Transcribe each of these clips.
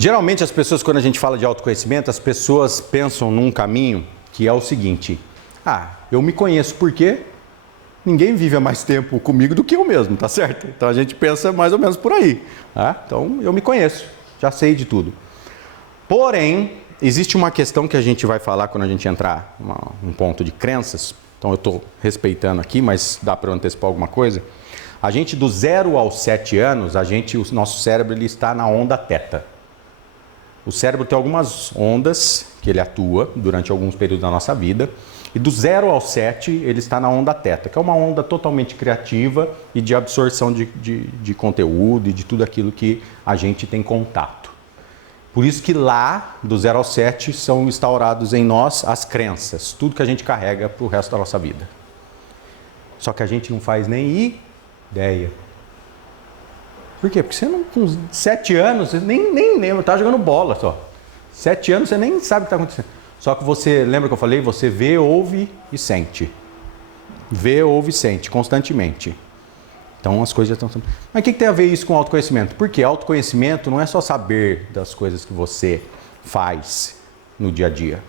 Geralmente as pessoas, quando a gente fala de autoconhecimento, as pessoas pensam num caminho que é o seguinte: eu me conheço porque ninguém vive há mais tempo comigo do que eu mesmo, tá certo? Então a gente pensa mais ou menos por aí. Tá? Então eu me conheço, já sei de tudo. Porém, existe uma questão que a gente vai falar quando a gente entrar num ponto de crenças. Então eu estou respeitando aqui, mas dá para eu antecipar alguma coisa. A gente, do 0 aos 7 anos, o nosso cérebro ele está na onda teta. O cérebro tem algumas ondas que ele atua durante alguns períodos da nossa vida. E do 0 ao 7, ele está na onda teta, que é uma onda totalmente criativa e de absorção de conteúdo e de tudo aquilo que a gente tem contato. Por isso que lá, do 0 ao 7, são instaurados em nós as crenças, tudo que a gente carrega para o resto da nossa vida. Só que a gente não faz nem ideia. Por quê? Porque você não, com 7 anos, você nem lembra, tá jogando bola só. 7 anos você nem sabe o que está acontecendo. Só que você, lembra que eu falei? Você vê, ouve e sente. Vê, ouve e sente, constantemente. Então as coisas já estão... Mas o que tem a ver isso com autoconhecimento? Porque autoconhecimento não é só saber das coisas que você faz no dia a dia.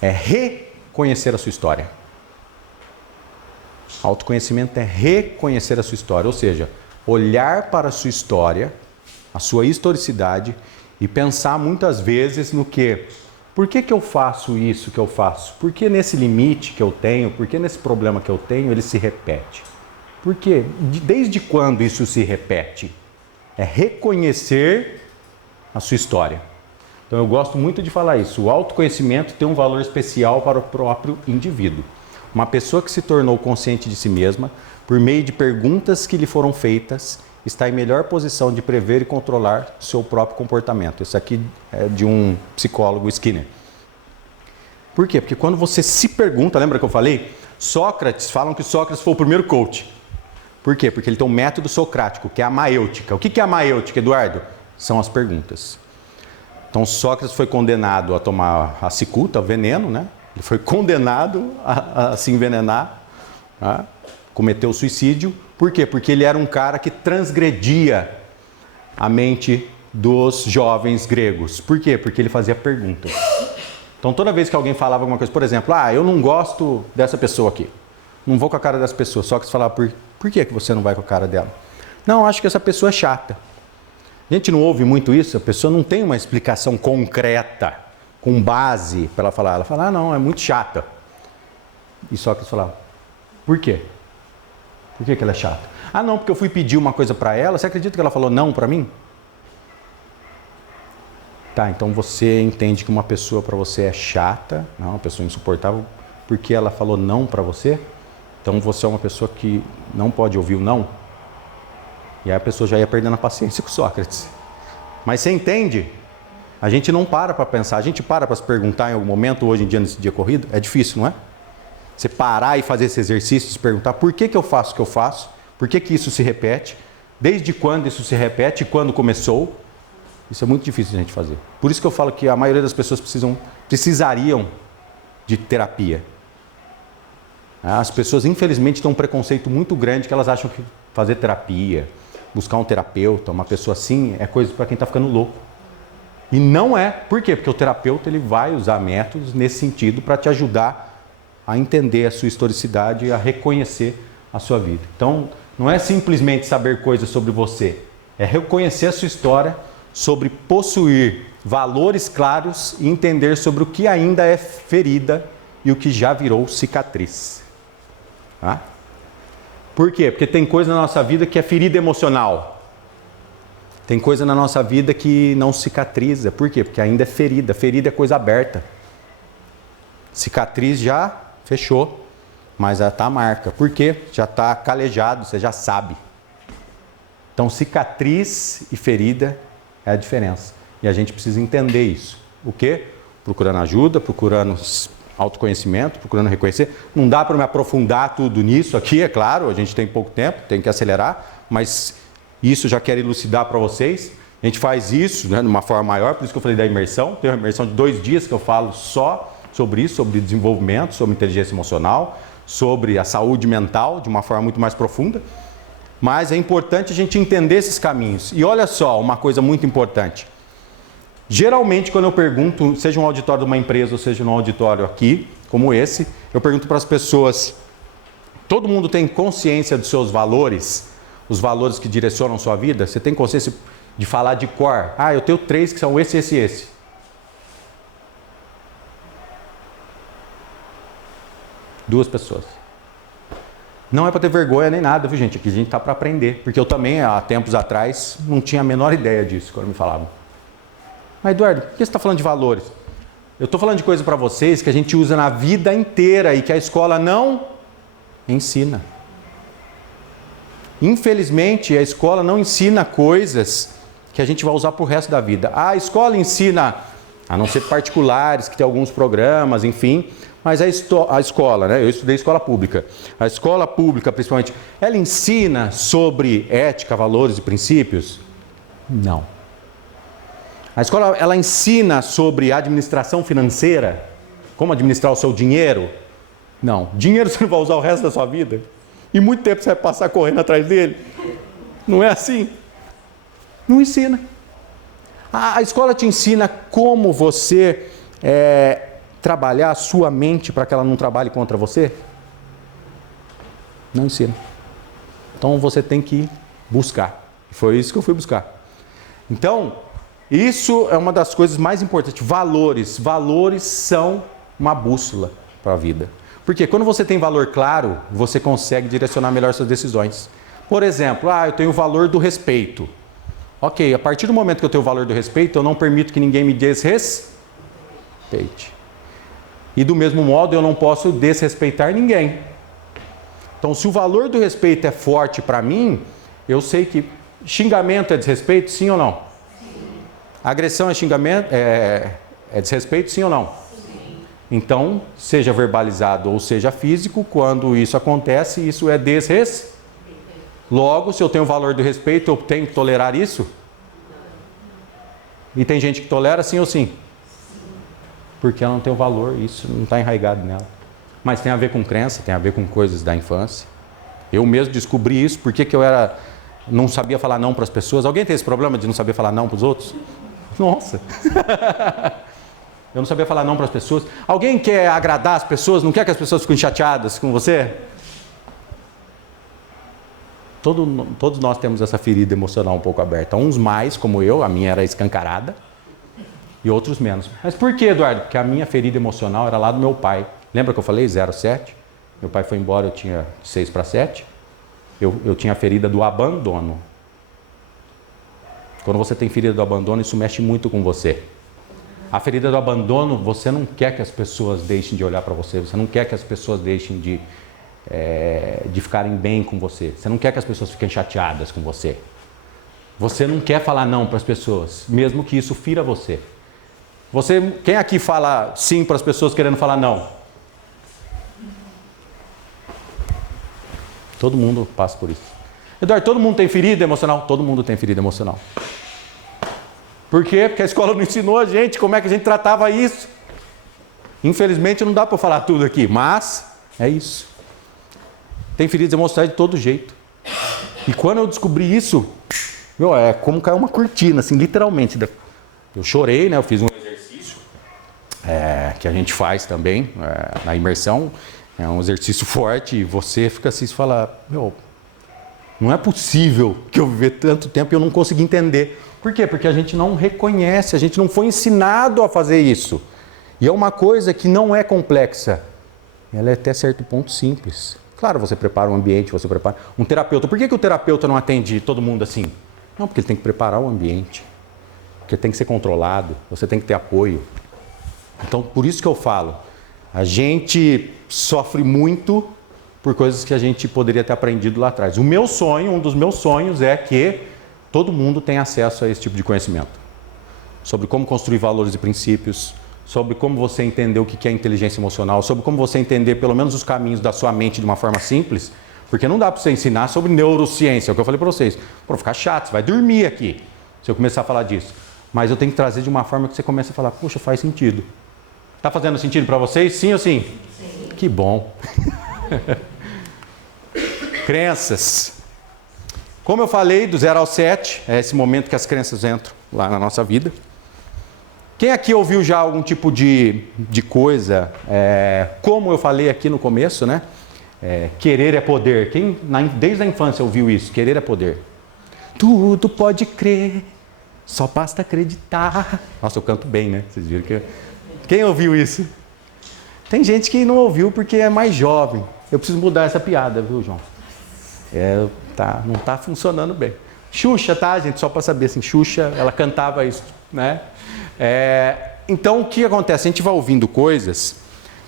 É reconhecer a sua história. Autoconhecimento é reconhecer a sua história, ou seja, olhar para a sua história, a sua historicidade e pensar muitas vezes no que... Por que eu faço isso que eu faço? Por que nesse limite que eu tenho, por que nesse problema que eu tenho, ele se repete? Por quê? Desde quando isso se repete? É reconhecer a sua história. Então eu gosto muito de falar isso. O autoconhecimento tem um valor especial para o próprio indivíduo. Uma pessoa que se tornou consciente de si mesma, por meio de perguntas que lhe foram feitas, está em melhor posição de prever e controlar seu próprio comportamento. Isso aqui é de um psicólogo, Skinner. Por quê? Porque quando você se pergunta, lembra que eu falei? Sócrates, falam que Sócrates foi o primeiro coach. Por quê? Porque ele tem um método socrático, que é a maêutica. O que é a maêutica, Eduardo? São as perguntas. Então Sócrates foi condenado a tomar a cicuta, o veneno, né? Ele foi condenado a se envenenar, tá? Cometeu suicídio. Por quê? Porque ele era um cara que transgredia a mente dos jovens gregos. Por quê? Porque ele fazia perguntas. Então toda vez que alguém falava alguma coisa, por exemplo, eu não gosto dessa pessoa aqui, não vou com a cara dessa pessoa, só que você falava, por que você não vai com a cara dela? Não, acho que essa pessoa é chata. A gente não ouve muito isso, a pessoa não tem uma explicação concreta, com base para ela falar. Ela fala, não, é muito chata. E Sócrates falava, por quê? Por que ela é chata? Não, porque eu fui pedir uma coisa para ela, você acredita que ela falou não para mim? Tá, então você entende que uma pessoa para você é chata, não, uma pessoa insuportável, porque ela falou não para você? Então você é uma pessoa que não pode ouvir o não? E aí a pessoa já ia perdendo a paciência com Sócrates. Mas você entende? A gente não para pensar, a gente para se perguntar em algum momento, hoje em dia, nesse dia corrido, é difícil, não é? Você parar e fazer esse exercício, se perguntar por que eu faço o que eu faço, por que isso se repete, desde quando isso se repete e quando começou. Isso é muito difícil de a gente fazer. Por isso que eu falo que a maioria das pessoas precisariam de terapia. As pessoas, infelizmente, têm um preconceito muito grande que elas acham que fazer terapia, buscar um terapeuta, uma pessoa assim, é coisa para quem está ficando louco. E não é. Por quê? Porque o terapeuta ele vai usar métodos nesse sentido para te ajudar a entender a sua historicidade e a reconhecer a sua vida. Então, não é simplesmente saber coisas sobre você, é reconhecer a sua história, sobre possuir valores claros e entender sobre o que ainda é ferida e o que já virou cicatriz. Tá? Por quê? Porque tem coisa na nossa vida que é ferida emocional. Tem coisa na nossa vida que não cicatriza. Por quê? Porque ainda é ferida. Ferida é coisa aberta. Cicatriz já fechou, mas já está a marca. Por quê? Já está calejado, você já sabe. Então, cicatriz e ferida é a diferença. E a gente precisa entender isso. O quê? Procurando ajuda, procurando autoconhecimento, procurando reconhecer. Não dá para me aprofundar tudo nisso aqui, é claro, a gente tem pouco tempo, tem que acelerar, mas isso já quero elucidar para vocês. A gente faz isso, né, de uma forma maior, por isso que eu falei da imersão. Tem uma imersão de 2 dias que eu falo só sobre isso, sobre desenvolvimento, sobre inteligência emocional, sobre a saúde mental, de uma forma muito mais profunda. Mas é importante a gente entender esses caminhos. E olha só, uma coisa muito importante. Geralmente, quando eu pergunto, seja um auditório de uma empresa ou seja um auditório aqui, como esse, eu pergunto para as pessoas, todo mundo tem consciência dos seus valores, os valores que direcionam sua vida? Você tem consciência de falar de cor? Ah, eu tenho 3 que são esse, esse e esse. Duas pessoas. Não é para ter vergonha nem nada, viu, gente? Aqui a gente está para aprender. Porque eu também, há tempos atrás, não tinha a menor ideia disso quando me falavam. Mas, Eduardo, por que você está falando de valores? Eu estou falando de coisa para vocês que a gente usa na vida inteira e que a escola não ensina. Infelizmente, a escola não ensina coisas que a gente vai usar para o resto da vida. A escola ensina, a não ser particulares, que tem alguns programas, enfim, mas a escola, né? Eu estudei escola pública. A escola pública, principalmente, ela ensina sobre ética, valores e princípios? Não. A escola, ela ensina sobre administração financeira? Como administrar o seu dinheiro? Não. Dinheiro você não vai usar o resto da sua vida? E muito tempo você vai passar correndo atrás dele? Não é assim? Não ensina. A escola te ensina como você trabalhar a sua mente para que ela não trabalhe contra você? Não ensina. Então você tem que buscar. Foi isso que eu fui buscar. Então, isso é uma das coisas mais importantes. Valores. Valores são uma bússola para a vida. Porque quando você tem valor claro, você consegue direcionar melhor suas decisões. Por exemplo, eu tenho o valor do respeito. Ok, a partir do momento que eu tenho o valor do respeito, eu não permito que ninguém me desrespeite. E do mesmo modo, eu não posso desrespeitar ninguém. Então, se o valor do respeito é forte para mim, eu sei que xingamento é desrespeito, sim ou não? Agressão é xingamento, é desrespeito, sim ou não? Sim. Então, seja verbalizado ou seja físico, quando isso acontece, isso é desrespeito. Logo, se eu tenho o valor do respeito, eu tenho que tolerar isso? E tem gente que tolera sim ou sim? Porque ela não tem o valor, isso não está enraizado nela. Mas tem a ver com crença, tem a ver com coisas da infância. Eu mesmo descobri isso, porque eu não sabia falar não para as pessoas. Alguém tem esse problema de não saber falar não para os outros? Nossa! Eu não sabia falar não para as pessoas. Alguém quer agradar as pessoas, não quer que as pessoas fiquem chateadas com você? Todos nós temos essa ferida emocional um pouco aberta. Uns mais, como eu, a minha era escancarada, e outros menos. Mas por que, Eduardo? Porque a minha ferida emocional era lá do meu pai. Lembra que eu falei 0,7? Meu pai foi embora, eu tinha 6 para 7. Eu tinha a ferida do abandono. Quando você tem ferida do abandono, isso mexe muito com você. A ferida do abandono, você não quer que as pessoas deixem de olhar para você, você não quer que as pessoas deixem de ficarem bem com você, você não quer que as pessoas fiquem chateadas com você. Você não quer falar não para as pessoas, mesmo que isso fira você. Quem aqui fala sim para as pessoas querendo falar não? Todo mundo passa por isso. Eduardo, todo mundo tem ferida emocional? Todo mundo tem ferida emocional. Por quê? Porque a escola não ensinou a gente como é que a gente tratava isso. Infelizmente não dá para falar tudo aqui, mas é isso. Tem feridas emocionais de todo jeito. E quando eu descobri isso, é como caiu uma cortina, assim, literalmente. Eu chorei, né? Eu fiz um exercício que a gente faz também na imersão. É um exercício forte e você fica assim, fala, não é possível que eu viver tanto tempo e eu não consegui entender. Por quê? Porque a gente não reconhece, a gente não foi ensinado a fazer isso. E é uma coisa que não é complexa. Ela é até certo ponto simples. Claro, você prepara um ambiente, você prepara um terapeuta. Por que o terapeuta não atende todo mundo assim? Não, porque ele tem que preparar o ambiente. Porque tem que ser controlado, você tem que ter apoio. Então, por isso que eu falo, a gente sofre muito por coisas que a gente poderia ter aprendido lá atrás. Um dos meus sonhos é que todo mundo tenha acesso a esse tipo de conhecimento. Sobre como construir valores e princípios, sobre como você entender o que é inteligência emocional, sobre como você entender pelo menos os caminhos da sua mente de uma forma simples, porque não dá para você ensinar sobre neurociência, é o que eu falei para vocês. Para ficar chato, você vai dormir aqui, se eu começar a falar disso. Mas eu tenho que trazer de uma forma que você comece a falar, puxa, faz sentido. Está fazendo sentido para vocês? Sim ou sim? Sim. Que bom. Crenças. Como eu falei, do 0 ao 7, é esse momento que as crenças entram lá na nossa vida. Quem aqui ouviu já algum tipo de coisa, como eu falei aqui no começo, né? Querer é poder. Quem desde a infância ouviu isso? Querer é poder. Tudo pode crer, só basta acreditar. Nossa, eu canto bem, né? Vocês viram que... Quem ouviu isso? Tem gente que não ouviu porque é mais jovem. Eu preciso mudar essa piada, viu, João? Não está funcionando bem. Xuxa, tá, gente? Só para saber, assim, Xuxa, ela cantava isso, né? Então, o que acontece? A gente vai ouvindo coisas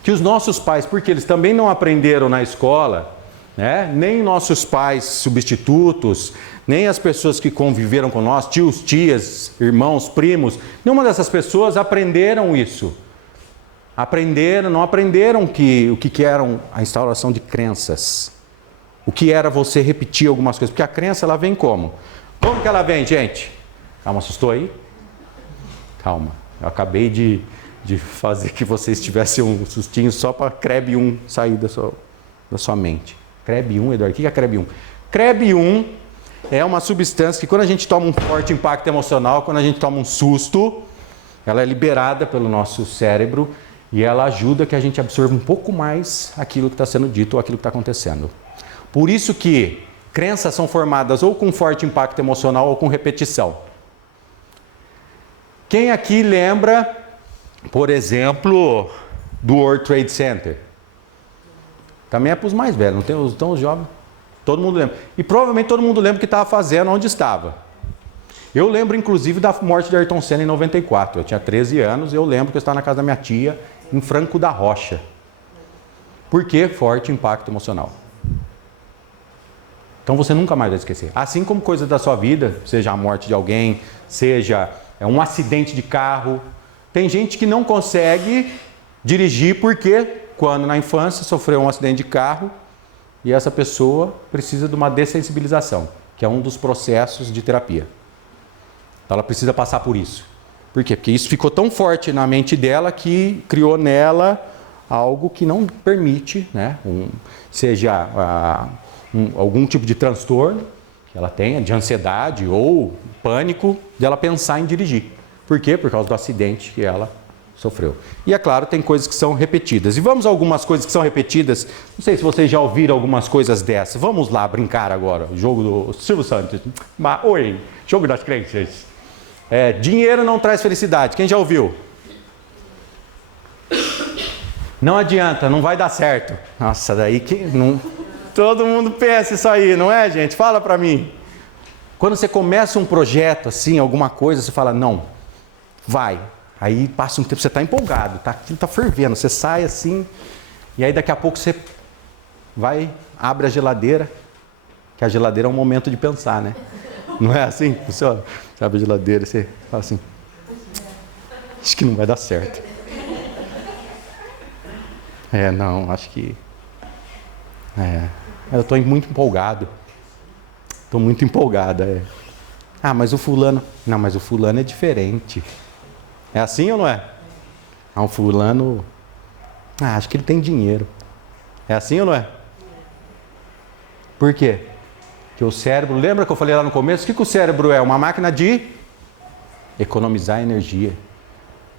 que os nossos pais, porque eles também não aprenderam na escola, né? Nem nossos pais substitutos, nem as pessoas que conviveram com nós, tios, tias, irmãos, primos, nenhuma dessas pessoas aprenderam isso. Não aprenderam o que era a instauração de crenças. O que era você repetir algumas coisas. Porque a crença, ela vem como? Como que ela vem, gente? Calma, assustou aí? Calma. Eu acabei de fazer que vocês tivessem um sustinho só para CREB1 sair da sua mente. CREB1, Eduardo, o que é CREB1? CREB1 é uma substância que quando a gente toma um forte impacto emocional, quando a gente toma um susto, ela é liberada pelo nosso cérebro e ela ajuda que a gente absorva um pouco mais aquilo que está sendo dito ou aquilo que está acontecendo. Por isso que crenças são formadas ou com forte impacto emocional ou com repetição. Quem aqui lembra, por exemplo, do World Trade Center? Também é para os mais velhos, não tem os jovens? Todo mundo lembra. E provavelmente todo mundo lembra o que estava fazendo, onde estava. Eu lembro, inclusive, da morte de Ayrton Senna em 94. Eu tinha 13 anos e eu lembro que eu estava na casa da minha tia, em Franco da Rocha. Por quê? Forte impacto emocional. Então você nunca mais vai esquecer. Assim como coisas da sua vida, seja a morte de alguém, seja um acidente de carro. Tem gente que não consegue dirigir porque, quando na infância sofreu um acidente de carro, e essa pessoa precisa de uma dessensibilização, que é um dos processos de terapia. Então ela precisa passar por isso. Por quê? Porque isso ficou tão forte na mente dela que criou nela algo que não permite, né, algum tipo de transtorno que ela tenha, de ansiedade ou pânico, de ela pensar em dirigir. Por quê? Por causa do acidente que ela sofreu. E é claro, tem coisas que são repetidas. E vamos a algumas coisas que são repetidas. Não sei se vocês já ouviram algumas coisas dessas. Vamos lá brincar agora. O jogo do Silvio Santos. Oi, jogo das crenças. Dinheiro não traz felicidade. Quem já ouviu? Não adianta, não vai dar certo. Nossa, daí que não... Todo mundo pensa isso aí, não é, gente? Fala pra mim. Quando você começa um projeto assim, alguma coisa, você fala, não, vai. Aí passa um tempo, você está empolgado, aquilo está fervendo, você sai assim, e aí daqui a pouco você vai, abre a geladeira, que a geladeira é um momento de pensar, né? Não é assim? Você abre a geladeira e você fala assim, acho que não vai dar certo. Não, acho que... eu estou muito empolgado. Estou muito empolgada. Ah, mas o fulano... Não, mas o fulano é diferente. É assim ou não é? Um fulano... acho que ele tem dinheiro. É assim ou não é? Por quê? Porque o cérebro... Lembra que eu falei lá no começo? O que o cérebro é? Uma máquina de economizar energia.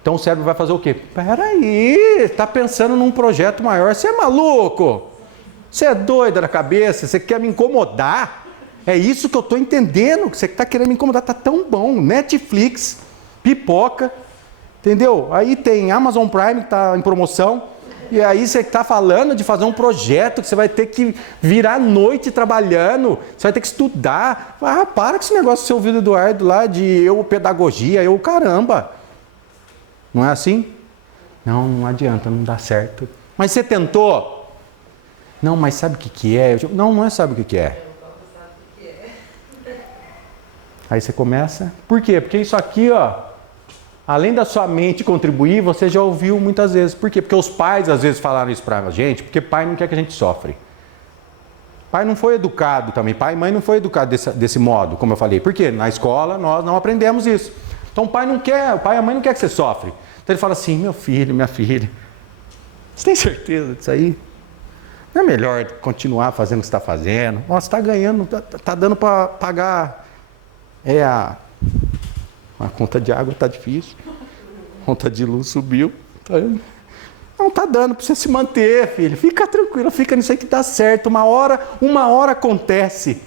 Então o cérebro vai fazer o quê? Peraí, está pensando num projeto maior. Você é maluco? Você é doido na cabeça? Você quer me incomodar? É isso que eu estou entendendo. Você está querendo me incomodar. Está tão bom. Netflix, pipoca, entendeu? Aí tem Amazon Prime que está em promoção. E aí você está falando de fazer um projeto que você vai ter que virar a noite trabalhando. Você vai ter que estudar. Ah, para com esse negócio do seu ouvido, Eduardo, lá de pedagogia, caramba. Não é assim? Não adianta, não dá certo. Mas você tentou? Não, mas sabe o que é? Não é sabe o que é. Aí você começa. Por quê? Porque isso aqui, além da sua mente contribuir, você já ouviu muitas vezes. Por quê? Porque os pais às vezes falaram isso pra gente, porque pai não quer que a gente sofre. Pai não foi educado também. Pai e mãe não foi educado desse modo, como eu falei. Por quê? Na escola nós não aprendemos isso. Então o pai e a mãe não quer que você sofre. Então ele fala assim, meu filho, minha filha, você tem certeza disso aí? Não é melhor continuar fazendo o que você está fazendo? Você está ganhando, está dando para pagar a conta de água, está difícil. Conta de luz subiu. Não está dando para você se manter, filho. Fica tranquilo, fica nisso aí que dá certo. Uma hora acontece.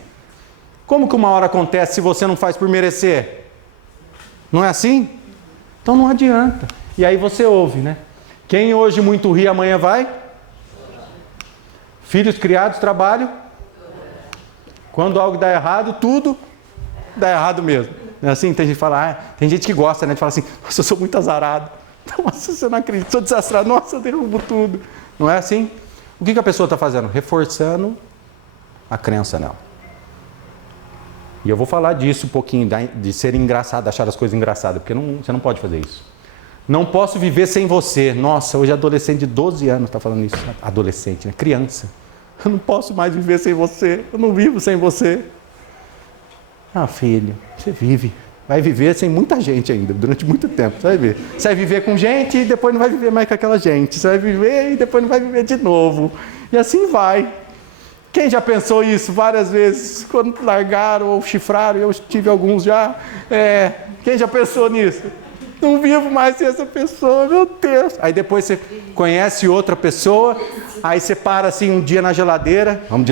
Como que uma hora acontece se você não faz por merecer? Não é assim? Então não adianta. E aí você ouve, né? Quem hoje muito ri, amanhã vai? Filhos criados, trabalho. Quando algo dá errado, tudo dá errado mesmo. Não é assim? Tem gente que fala, tem gente que gosta, né? De falar assim, nossa, eu sou muito azarado. Nossa, você não acredita, sou desastrado. Nossa, eu derrubo tudo. Não é assim? O que a pessoa está fazendo? Reforçando a crença nela. E eu vou falar disso um pouquinho, de ser engraçado, achar as coisas engraçadas, porque você não pode fazer isso. Não posso viver sem você. Nossa, hoje adolescente de 12 anos está falando isso. Adolescente, né? Criança. Eu não posso mais viver sem você. Eu não vivo sem você. Ah, filho, você vive. Vai viver sem muita gente ainda, durante muito tempo. Você vai ver. Você vai viver com gente e depois não vai viver mais com aquela gente. Você vai viver e depois não vai viver de novo. E assim vai. Quem já pensou isso várias vezes? Quando largaram ou chifraram, eu tive alguns já. Quem já pensou nisso? Não vivo mais sem essa pessoa, meu Deus. Aí depois você conhece outra pessoa, aí você para assim um dia na geladeira, vamos de lá.